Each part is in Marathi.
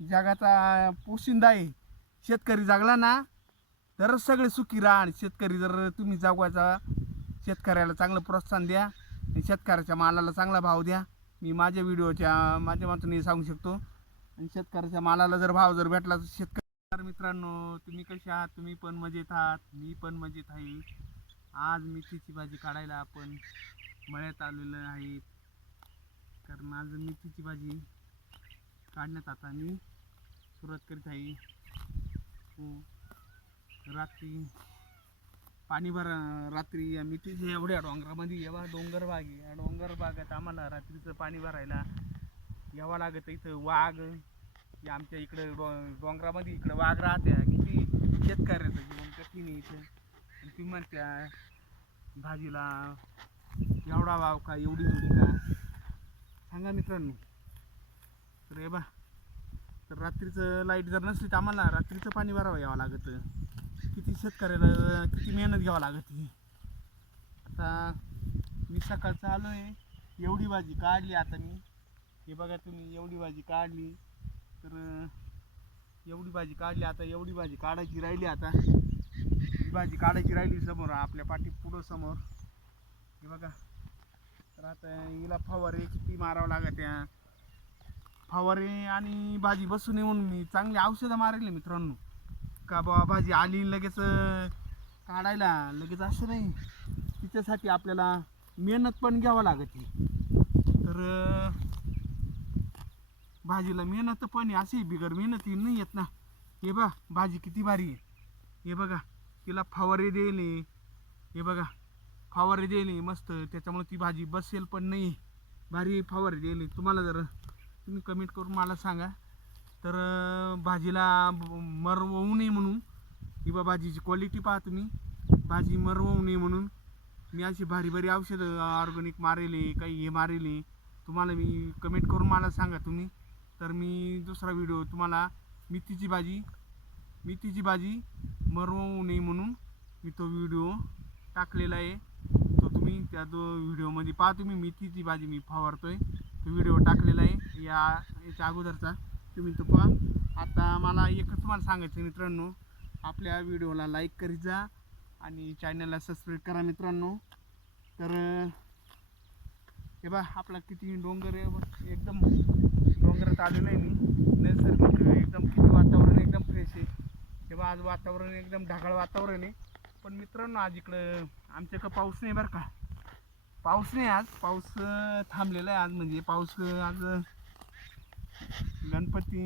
जगाचा पोशिंदा आहे. शेतकरी जगला ना तर सगळे सुखी राहा आणि शेतकरी जर तुम्ही जगवायचा शेतकऱ्याला चांगलं प्रोत्साहन द्या आणि शेतकऱ्याच्या मालाला चांगला भाव द्या. मी माझ्या व्हिडिओच्या माध्यमातून हे सांगू शकतो. आणि शेतकऱ्याच्या मालाला जर भाव जर भेटला तर शेतकरी मित्रांनो तुम्ही कसे आहात? तुम्ही पण मजेत आहात. मी पण मजेत आहे. आज मेथीची भाजी काढायला आपण मळ्यात आलेलं आहे. कारण आज मेथीची भाजी काढण्यात आता मी सुरुवात करीत आहे. हो. रात्री पाणी भर रात्री या तिथे एवढ्या डोंगरामध्ये एवढा डोंगर बाग. आहे या डोंगर बागात आम्हाला रात्रीचं पाणी भरायला यावं लागत इथं वाघ. या आमच्या इकडं डो डोंगरामध्ये इकडं वाघ राहत्या. किती शेतकऱ्याचं जीवन कठीण आहे इथं. ती म्हणत्या भाजीला एवढा वाव का एवढी जोडी का? सांगा मित्रांनो. तर हे बा तर रात्रीचं लाइट जर नसली तर आम्हाला रात्रीचं पाणी भरावं यावं लागतं. किती शेतकऱ्याला किती मेहनत घ्यावं लागते आता मी सकाळचं आलो आहे. एवढी भाजी काढली आता मी. हे बघा तुम्ही एवढी भाजी काढली. तर एवढी भाजी काढली आता एवढी भाजी काढायची राहिली आता. ही भाजी काढायची राहिली समोर आपल्या पाठी पुढं समोर. हे बघा. तर आता हिला फवारे किती मारावं लागत त्या फवारे आणि भाजी बसून म्हणून मी चांगली औषधं मारले मित्रांनो. का बाबा भाजी आली लगेच काढायला लगेच असं नाही. तिच्यासाठी आपल्याला मेहनत पण घ्यावं लागते तर भाजीला मेहनत पण आहे अशी बिगर मेहनत नाही येत ना. हे बा भाजी किती भारी आहे. हे बघा तिला फवारे देणे. हे बघा फवारे देणे मस्त. त्याच्यामुळे ती भाजी बसेल पण नाही. भारी फवारे देईले तुम्हाला जर तुम्ही कमेंट करून मला सांगा. तर भाजीला मरवू नये म्हणून किंवा भाजीची क्वालिटी पहा तुम्ही. भाजी मरवू नये म्हणून मी अशी भारी भारी औषधं ऑर्गॅनिक मारेले काही हे मारेले. तुम्हाला मी कमेंट करून मला सांगा तुम्ही. तर मी दुसरा व्हिडिओ तुम्हाला मेथीची भाजी मेथीची भाजी मरवू नये म्हणून मी तो व्हिडिओ टाकलेला आहे. तो तुम्ही त्या दो व्हिडिओमध्ये पहा तुम्ही मेथीची भाजी मी फवारतो आहे व्हिडिओ टाकलेला आहे. या याच्या अगोदरचा. तुम्ही तो पहा. आता मला एकच तुम्हाला सांगायचं मित्रांनो. आपल्या व्हिडिओला लाईक करीत जा आणि चॅनलला सबस्क्राईब करा मित्रांनो. तर हे बा आपला किती डोंगर आहे. एकदम डोंगरात आलेलो आहे मी. नैसर्गिक एकदम किती वातावरण एकदम फ्रेश आहे. हे बा आज वातावरण एकदम ढगाळ वातावरण आहे. पण मित्रांनो आज इकडं आमच्याकडं पाऊस नाही बरं का. पाऊस नाही आज. पाऊस थांबलेला आहे आज. म्हणजे पाऊस आज गणपती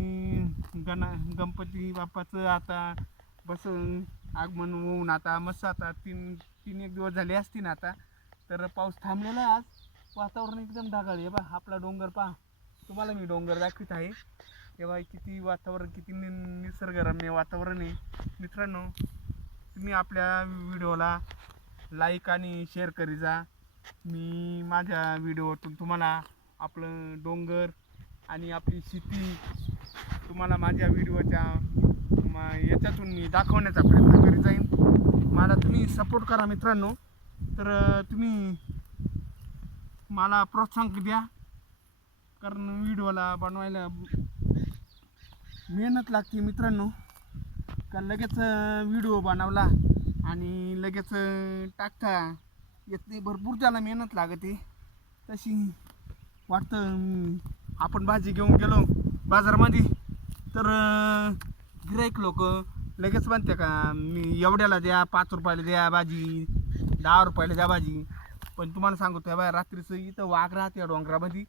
गण गणपती बाप्पाचं आता बसून आगमन होऊन आता मस्त आता तीन तीन एक दिवस झाले असतील आता. तर पाऊस थांबलेला आहे आज. वातावरण एकदम ढगाळ आहे. बा आपला डोंगर पहा. तुम्हाला मी डोंगर दाखवित आहे. तेव्हा किती वातावरण किती नि निसर्गरम्य वातावरण आहे. मित्रांनो तुम्ही आपल्या व्हिडिओला लाईक आणि शेअर करी जा. मी माझ्या व्हिडिओतून तुम्हाला आपलं डोंगर आणि आपली शेती तुम्हाला माझ्या व्हिडिओच्या याच्यातून मी दाखवण्याचा प्रयत्न करीत जाईन. मला तुम्ही सपोर्ट करा मित्रांनो. तर तुम्ही मला प्रोत्साहन द्या. कारण व्हिडिओला बनवायला मेहनत लागते मित्रांनो. का लगेच व्हिडिओ बनवला आणि लगेच टाकता येत नाही. भरपूर त्याला मेहनत लागते. तशी वाटतं आपण भाजी घेऊन गेलो बाजारामध्ये तर गिराईक लोक लगेच म्हणते का मी एवढ्याला द्या पाच रुपयाला द्या भाजी दहा रुपयाला द्या भाजी. पण तुम्हाला सांगतो बा रात्रीचं इथं वाघ राहते या डोंगरामध्ये.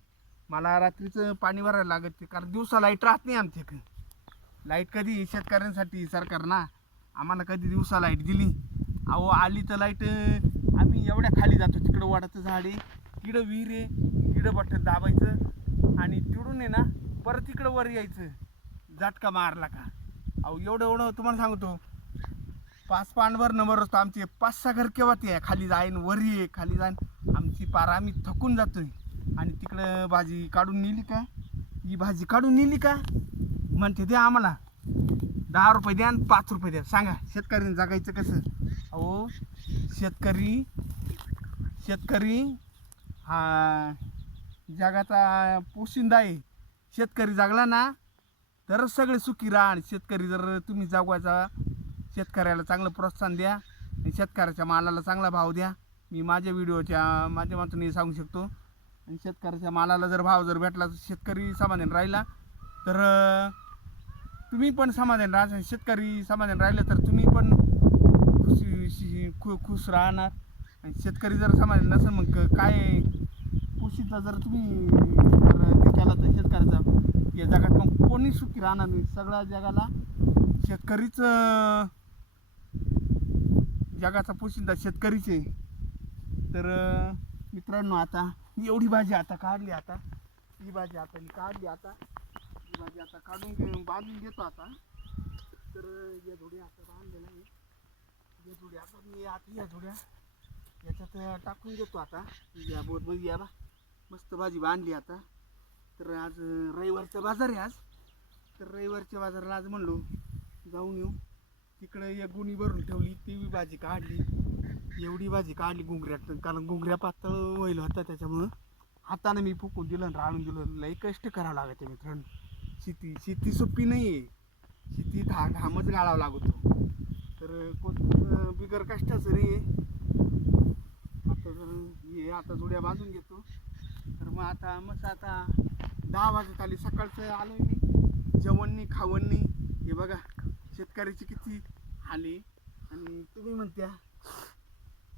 मला रात्रीचं पाणी भरायला लागत ते कारण दिवसा लाइट राहत नाही आमच्याकडे लाइट कधी शेतकऱ्यांसाठी सरकार ना आम्हाला कधी दिवसा लाइट दिली. अहो आली तर लाइट आम्ही एवढ्या खाली जातो तिकडं वाडाचं झाड आहे तिकडं विहीर आहे तिकडं बटन दाबायचं आणि तिकडून आहे ना परत तिकडं वर यायचं. झटका मारला का? अहो एवढं एवढं तुम्हाला सांगतो. पाच पांडवर नंबर असतो आमचे. पाच सहा घर केव्हा ते आहे? खाली जाईन वरी आहे खाली जाईन. आमची पार आम्ही थकून जातोय. आणि तिकडं भाजी काढून नेली का? ही भाजी काढून नेली का? म्हणते द्या आम्हाला. दहा रुपये द्या आणि पाच रुपये द्या. सांगा शेतकऱ्यांनी जगायचं कसं? अहो शेतकरी शेतकरी हा जगाचा पोशिंदा आहे. शेतकरी जागला ना तरच सगळे सुखी राहा. आणि शेतकरी जर तुम्ही जागवायचा शेतकऱ्याला चांगलं प्रोत्साहन द्या आणि शेतकऱ्याच्या मालाला चांगला भाव द्या. मी माझ्या व्हिडिओच्या माध्यमातून हे सांगू शकतो. आणि शेतकऱ्याच्या मालाला जर भाव जर भेटला तर शेतकरी समाधान राहिला. तर तुम्ही पण समाधान राहा. शेतकरी समाधान राहिलं तर तुम्ही पण खु खुश राहणार. आणि शेतकरी जर समाधान नसेल मग काय पोषिता जर तुम्ही जर केला तर शेतकऱ्याचा या जगात मग कोणी सुखी राहणार नाही. सगळ्या जगाला शेतकरीच जगाचा पोशिंदा शेतकरीच आहे. तर मित्रांनो आता एवढी भाजी आता काढली आता. ही भाजी आता मी काढली आता. ही भाजी आता काढून घेऊन बांधून घेतो आता. तर या थोडी आता बांधलेला आहे या जोडी आता मी आता या थोड्या याच्यात टाकून देतो आता. या बोटमध्ये या बा. मस्त भाजी बांधली आता. तर आज रविवारचा बाजार आहे आज. तर रविवारच्या बाजाराला आज म्हणलो जाऊन येऊ. तिकडे एक गुणी भरून ठेवली ती भाजी काढली. एवढी भाजी काढली घुंगऱ्यात. कारण घुंगऱ्या पातळ होईल होता त्याच्यामुळं हाताने मी फुकून दिलं आणि राळून दिलं. लई कष्ट करावं लागते मित्रांनो. शेती शेती सोपी नाही आहे शेती हा घामच गाळावा लागतो. तर कोण बिगर कष्टाचं रे. आता जर हे आता जोड्या बांधून घेतो. तर मग आता मस्त आता दहा वाजत आली. सकाळचं आलोय मी. जेवण नाही खावण नाही हे बघा शेतकऱ्याची किती आली आणि तुम्ही म्हणत्या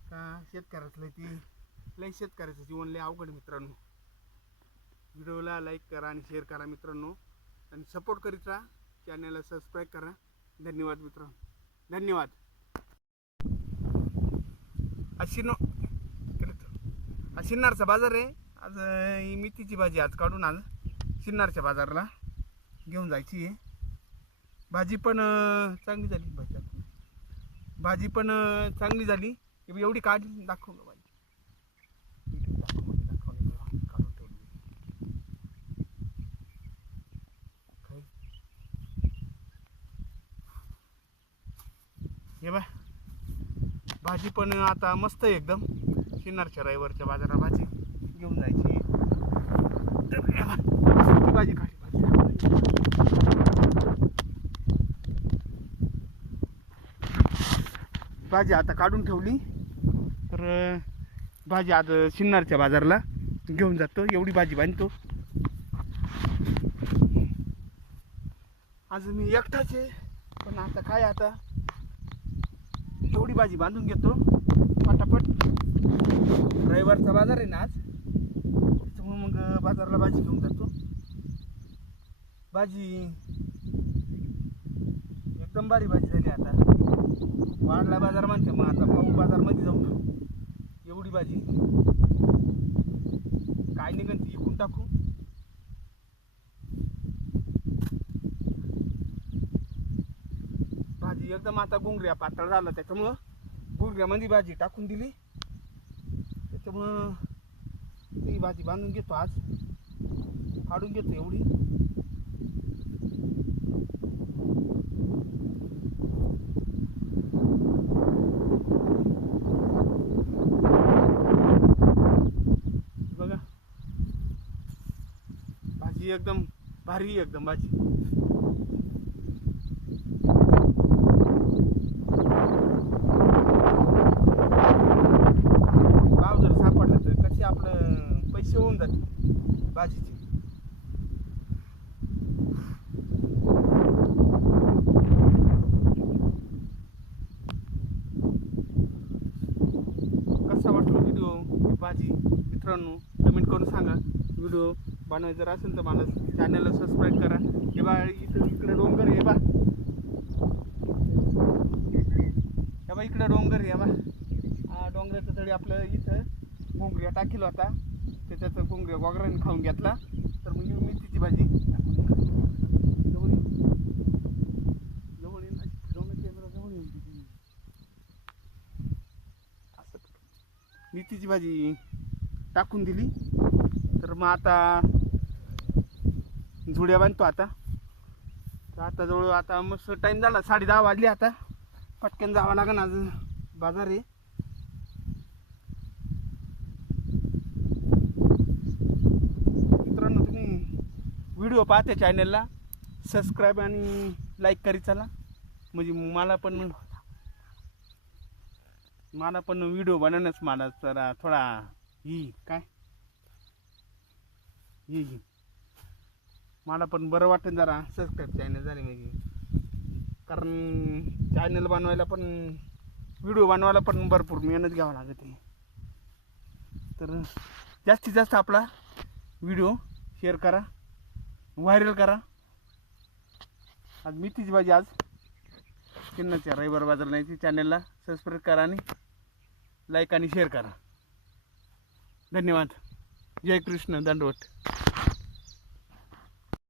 का शेतकऱ्यातलं ती लय शेतकऱ्याचं जीवन लय अवघड मित्रांनो. व्हिडिओला लाईक करा आणि शेअर करा मित्रांनो. आणि सपोर्ट करीत राहा. चॅनलला सबस्क्राईब करा. धन्यवाद मित्रांनो. धन्यवाद. अशिनो हा शिन्नारचा बाजार आहे. आज ही मेथीची भाजी आज काढून आज शिन्नारच्या बाजारला घेऊन जायची आहे. भाजी पण चांगली झाली भाजी भाजी पण चांगली झाली. एवढी काढली दाखव गं भाजी इकडे दाखव, दाखव ना तुला. काढून ठेवली. काय? हे बा भाजी पण आता मस्त आहे एकदम. किनारच्या रविवारच्या बाजारात भाजी घेऊन जायची. तर भाजी खाली भाजी. भाजी आता काढून ठेवली. तर भाजी आज शिन्नारच्या बाजारला घेऊन जातो. एवढी भाजी बांधतो. आज मी एकटाच आहे. पण आता काय आता? तेवढी भाजी बांधून घेतो. पटापट. रविवारचा बाजार आहे ना आज. त्याच्यामुळे मग बाजारला भाजी घेऊन जातो. भाजी एकदम भारी भाजी झाली आता. वाढला बाजार म्हणते मग आता. पाऊ बाजारमध्ये जाऊ एवढी भाजी. काय निघन ती विकून टाकू भाजी एकदम आता गुंगऱ्या पातळ झालं त्याच्यामुळं गुंगऱ्यामध्ये भाजी टाकून दिली. त्याच्यामुळं ती भाजी बांधून घेतो आज. काढून घेतो एवढी. बघा. भाजी एकदम भारी एकदम भाजी भाव जर सापडला तर कसे आपलं पैसे होऊन जाते भाजीची. कसा वाटलो व्हिडिओ भाजी. मित्रांनो कमेंट करून सांगा. व्हिडिओ बनवायचा जर असेल तर मला चॅनलला सबस्क्राईब करा. हे बा इथं इकडे डोंगर हे बा. हे बा इकडे डोंगर हे बा. डोंगराचं तळी आपलं इथं घोंगऱ्या टाकील होता. त्याच्यात घोंगऱ्या वगैरे खाऊन घेतला. तर मग मेथीची भाजी. जवळ येऊन असं. मेथीची भाजी टाकून दिली. तर मग आता झुड्या बांधतो आता. तर आता जवळ आता मस्त टाईम झाला. साडे दहा वाजले आता. पटकन जावं लागेल आज बाजार आहे मित्रांनो तुम्ही व्हिडिओ पाहते चॅनलला. सबस्क्राईब आणि लाईक करी चला. म्हणजे मला पण मला पण व्हिडिओ बनवण्यास मला जरा थोडा ही काय? ही ही. मला पण बरं वाटेल जरा सबस्क्राईब चॅनल झाले म्हणजे. कारण चॅनल बनवायला पण व्हिडिओ बनवायला पण भरपूर मेहनत घ्यावं लागते. तर जास्तीत जास्त आपला व्हिडिओ शेअर करा. व्हायरल करा. आज मी तीच भाजी आज चिन्हाच्या रविवार बाजार नाही चॅनलला सबस्क्राईब करा आणि लाईक आणि शेअर करा. धन्यवाद. जय कृष्ण दंडवट